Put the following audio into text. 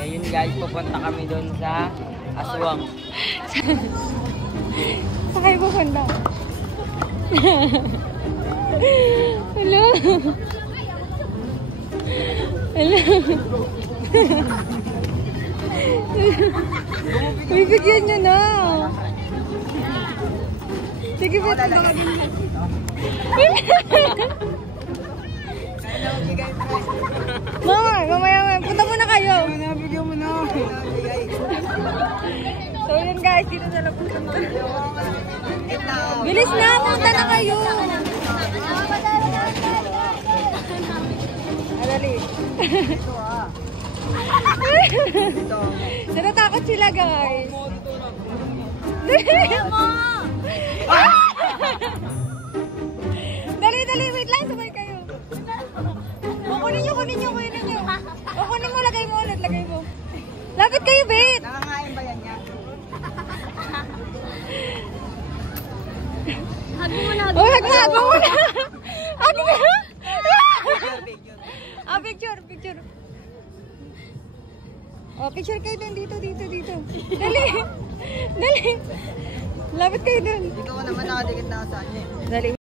Yun guys, pupunta kami doon sa Aswang. Saan kayo pupunta? Hello? Hello? Uy, bigyan nyo na. Sige po, ito. Mamaya. Punta muna kayo. Bigyan mo na. So yun guys, dito na lang punta. Bilis na, punta na kayo. Adali. Natatakot sila guys. Dali, wait lang, sabay kayo. Kunin nyo. Kunin mo, lagay mo ulit, lagay mo. Lapit kayo, Beth. Nangangain ba yan niya? Hag mo muna. Hag mo muna. Picture. Picture kayo dun, dito. Dali. Lapit kayo dun. Ikaw naman nakadikit na sa kanya. Dali.